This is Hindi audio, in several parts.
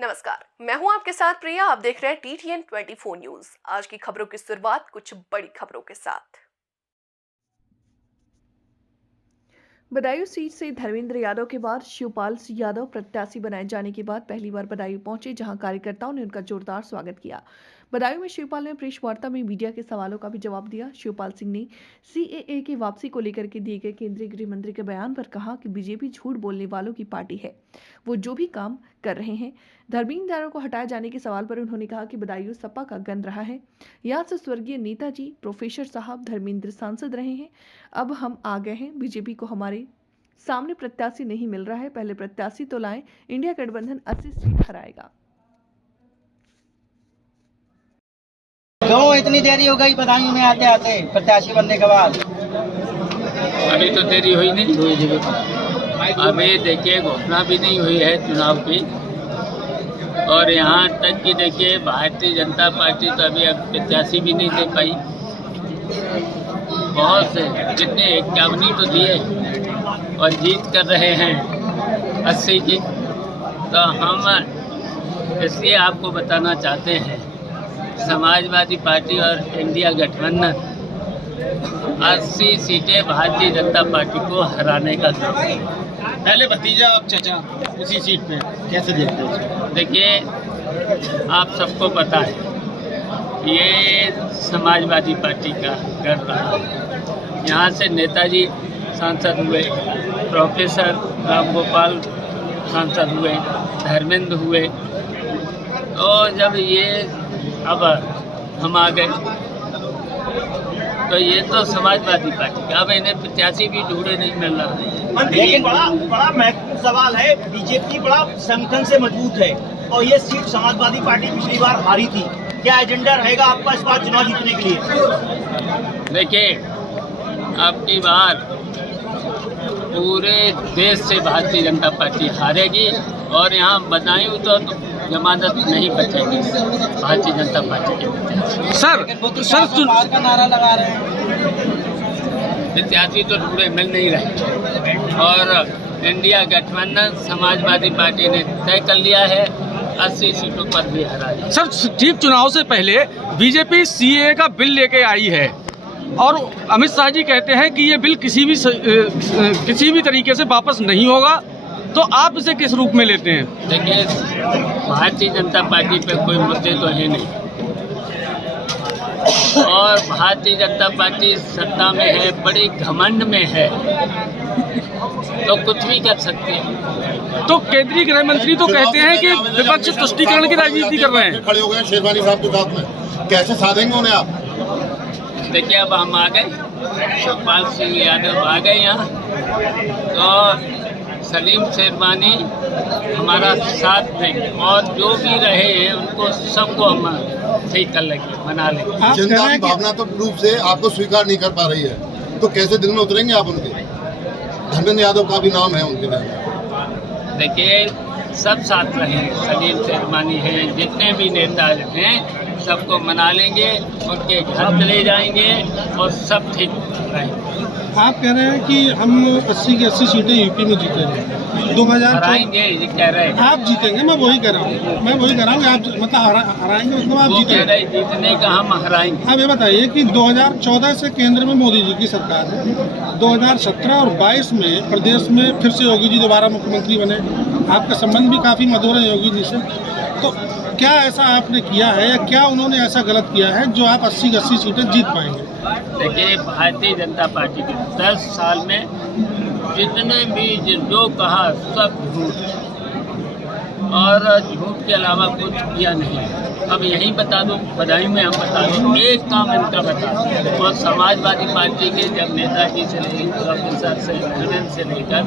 नमस्कार, मैं हूं आपके साथ प्रिया। आप देख रहे हैं TTN 24 न्यूज। आज की खबरों की शुरुआत कुछ बड़ी खबरों के साथ। बदायूं सीट से धर्मेंद्र यादव के बाद शिवपाल सिंह यादव प्रत्याशी बनाए जाने के बाद पहली बार बदायूं पहुंचे, जहां कार्यकर्ताओं ने उनका जोरदार स्वागत किया। बदायूं में शिवपाल ने प्रेस वार्ता में मीडिया के सवालों का भी जवाब दिया। शिवपाल सिंह ने CAA की वापसी को लेकर के दिए गए केंद्रीय गृह मंत्री के बयान पर कहा कि बीजेपी झूठ बोलने वालों की पार्टी है, वो जो भी काम कर रहे हैं। धर्मेंद्र यादव को हटाए जाने के सवाल पर उन्होंने कहा कि बदायूं सपा का गन रहा है, यहाँ से स्वर्गीय नेताजी प्रोफेसर साहब धर्मेंद्र सांसद रहे हैं, अब हम आ गए हैं। बीजेपी को हमारे सामने प्रत्याशी नहीं मिल रहा है, पहले प्रत्याशी तो लाएं, इंडिया गठबंधन 80 सीट हराएगा। क्यों इतनी देरी हो गई बदायूं में आते आते प्रत्याशी बनने के बाद? अभी तो देरी हुई नहीं, अभी देखिए घोषणा भी नहीं हुई है चुनाव की, और यहाँ तक कि देखिए भारतीय जनता पार्टी तो अभी अब प्रत्याशी भी नहीं दे पाई। बहुत से जितने 51 तो दिए और जीत कर रहे हैं 80 की, तो हम इसलिए आपको बताना चाहते हैं समाजवादी पार्टी और इंडिया गठबंधन 80 सीटें भारतीय जनता पार्टी को हराने का काम है। पहले भतीजा अब चचा उसी सीट पे कैसे देखते हैं? देखिए आप सबको पता है ये समाजवादी पार्टी का गढ़ रहा है। यहाँ से नेताजी सांसद हुए, प्रोफेसर राम गोपाल सांसद हुए, धर्मेंद्र हुए, तो जब ये अब हम आ गए तो ये तो समाजवादी पार्टी का, अब इन्हें प्रत्याशी भी ढूंढे नहीं मिल रहा है। लेकिन बड़ा महत्वपूर्ण सवाल है, बीजेपी बड़ा संगठन से मजबूत है और ये सीट समाजवादी पार्टी पिछली बार हारी थी। क्या एजेंडा रहेगा आपका इस बार चुनाव जीतने के लिए? देखिए अब की बार पूरे देश से भारतीय जनता पार्टी हारेगी और यहाँ बदायूं तो जमानत नहीं बचेगी भारतीय जनता पार्टी के। सर चुनाव का नारा लगा रहे हैं, प्रत्याशी तो ढूंढे मिल नहीं रहे, और इंडिया गठबंधन समाजवादी पार्टी ने तय कर लिया है 80 सीटों पर भी हराएगी। सर ठीक चुनाव से पहले बीजेपी CAA का बिल लेके आई है और अमित शाह जी कहते हैं कि ये बिल किसी भी तरीके से वापस नहीं होगा, तो आप इसे किस रूप में लेते हैं? देखिए भारतीय जनता पार्टी पे कोई मुद्दे तो है नहीं, और भारतीय जनता पार्टी सत्ता में है, बड़ी घमंड में है, तो कुछ भी कर सकते हैं। तो केंद्रीय गृह मंत्री तो कहते हैं कि विपक्ष तुष्टीकरण की राजनीति कर रहे हैं। खड़े हो गए शेरवानी साहब के साथ में, कैसे साधेंगे उन्हें आप? देखिए अब हम आ गए, शिवपाल सिंह यादव आ गए यहाँ, तो सलीम शेरवानी हमारा साथ देंगे और जो भी रहे हैं उनको सबको हम ठीक कर लेंगे, मना लेंगे। जनता की भावना तो रूप से आपको स्वीकार नहीं कर पा रही है, तो कैसे दिल में उतरेंगे आप उनके? धर्मेंद्र यादव का भी नाम है उनके नाम। देखिए सब साथ रहे, सलीम शेरवानी हैं, जितने भी नेता हैं सबको मना लेंगे, उनके घर चले जाएंगे और सब ठीक रहेंगे। आप कह रहे हैं कि हम 80 की 80 सीटें यूपी में जीतेंगे 2000 हराएंगे, ये कह रहे हैं। आप जीतेंगे, मैं वही कह रहा हूँ, आप मतलब हराएंगे मतलब आप जीतेंगे। जीतने का हम हराएंगे। आप ये बताइए कि 2014 से केंद्र में मोदी जी की सरकार है, 2017 और 22 में प्रदेश में फिर से योगी जी दोबारा मुख्यमंत्री बने, आपका संबंध भी काफ़ी मधुर है योगी जी से, तो क्या ऐसा आपने किया है या क्या उन्होंने ऐसा गलत किया है जो आप 80 की 80 सीटें जीत पाएंगे? देखिए भारतीय जनता पार्टी के 10 साल में जितने भी जो कहा सब झूठ, और झूठ के अलावा कुछ किया नहीं। अब यहीं बता दो, बदायूं में हम बता दो, एक काम इनका बता दो, और समाजवादी पार्टी के जब नेताजी से लेकर प्रोफेसर से धर्मेंद्र से लेकर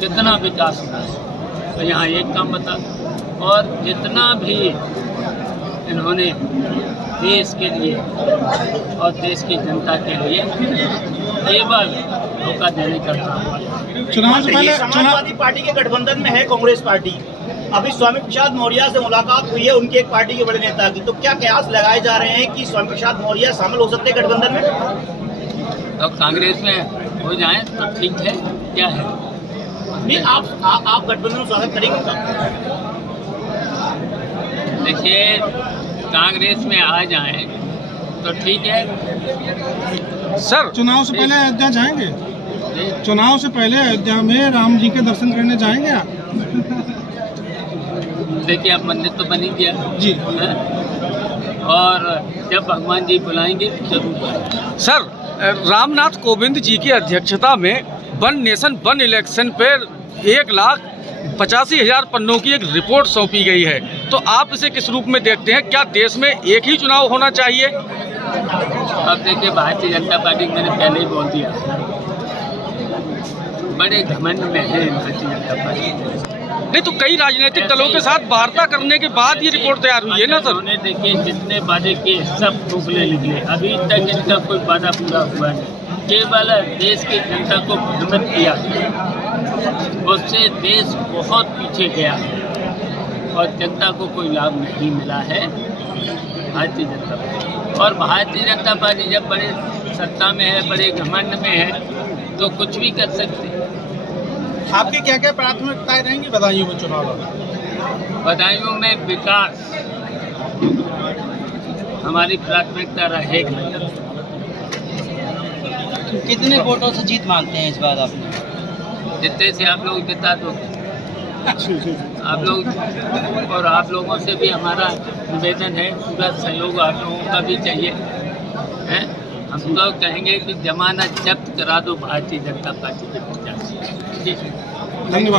कितना विकास हुआ है, तो यहाँ एक काम बता दो। और जितना भी इन्होंने देश के लिए और देश की जनता के लिए केवल धोखा देने का काम। चुनाव से पहले समाजवादी पार्टी के गठबंधन में है कांग्रेस पार्टी, अभी स्वामी प्रसाद मौर्य से मुलाकात हुई है उनकी एक पार्टी के बड़े नेता की, तो क्या कयास लगाए जा रहे हैं कि स्वामी प्रसाद मौर्य शामिल हो सकते हैं गठबंधन में? तो कांग्रेस में हो जाए तो ठीक है, क्या है? नहीं, आप गठबंधन में स्वागत करेंगे? देखिए, कांग्रेस में आ जाएं तो ठीक है। सर चुनाव से पहले अयोध्या जाएंगे? चुनाव से पहले अयोध्या में राम जी के दर्शन करने जाएंगे आप? देखिए, अब मंदिर तो बन ही गया जी। है? और जब भगवान जी बुलाएंगे जरूर। सर रामनाथ कोविंद जी की अध्यक्षता में वन नेशन वन इलेक्शन पर 1,85,000 पन्नों की एक रिपोर्ट सौंपी गई है, तो आप इसे किस रूप में देखते हैं? क्या देश में एक ही चुनाव होना चाहिए? अब देखिए, भारतीय जनता पार्टी, मैंने पहले ही बोल दिया, बड़े घमंड में है भारतीय जनता पार्टी। नहीं तो कई राजनीतिक दलों के साथ वार्ता करने के बाद ये रिपोर्ट तैयार हुई है ना सर? उन्होंने देखिए जितने वादे किए सब खोखले निकले, अभी तक इनका कोई वादा पूरा हुआ नहीं। केवल देश की जनता को भ्रमित किया, उससे देश बहुत पीछे गया और जनता को कोई लाभ नहीं मिला है भारतीय जनता पार्टी। और भारतीय जनता पार्टी जब बड़े सत्ता में है, बड़े घमंड में है, तो कुछ भी कर सकते हैं। आपकी क्या क्या प्राथमिकताएं रहेंगी बदायूं में चुनाव में? बदायूं में विकास हमारी प्राथमिकता रहेगी। कितने वोटों से जीत मांगते हैं इस बार आपने? जितने से आप लोग जिता दो आप लोग, और आप लोगों से भी हमारा निवेदन है, पूरा सहयोग आप लोगों का भी चाहिए है। हम तो कहेंगे कि जमानत जब्त करा दो भारतीय जनता पार्टी के प्रत्याशी। धन्यवाद।